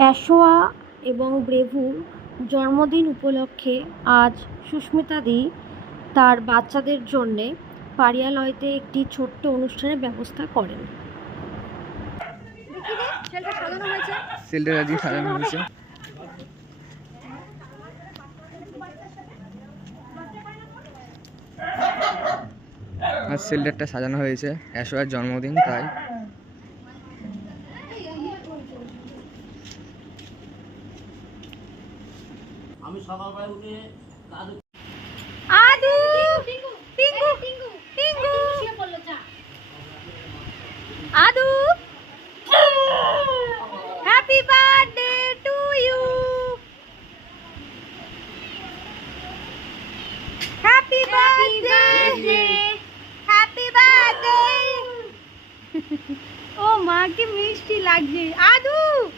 অ্যাশোয়া এবং ব্রেভুর জন্মদিন উপলক্ষে আজ সুস্মিতাদি তার বাচ্চাদের জন্যে পারিয়ালয়তে একটি ছোট্ট অনুষ্ঠানের ব্যবস্থা করেন। সেলটা আজকে সাজানো হয়েছে। আর সেলটারটা সাজানো হয়েছে, অ্যাশোয়ার জন্মদিন তাই। আমি সকালবেলা উঠে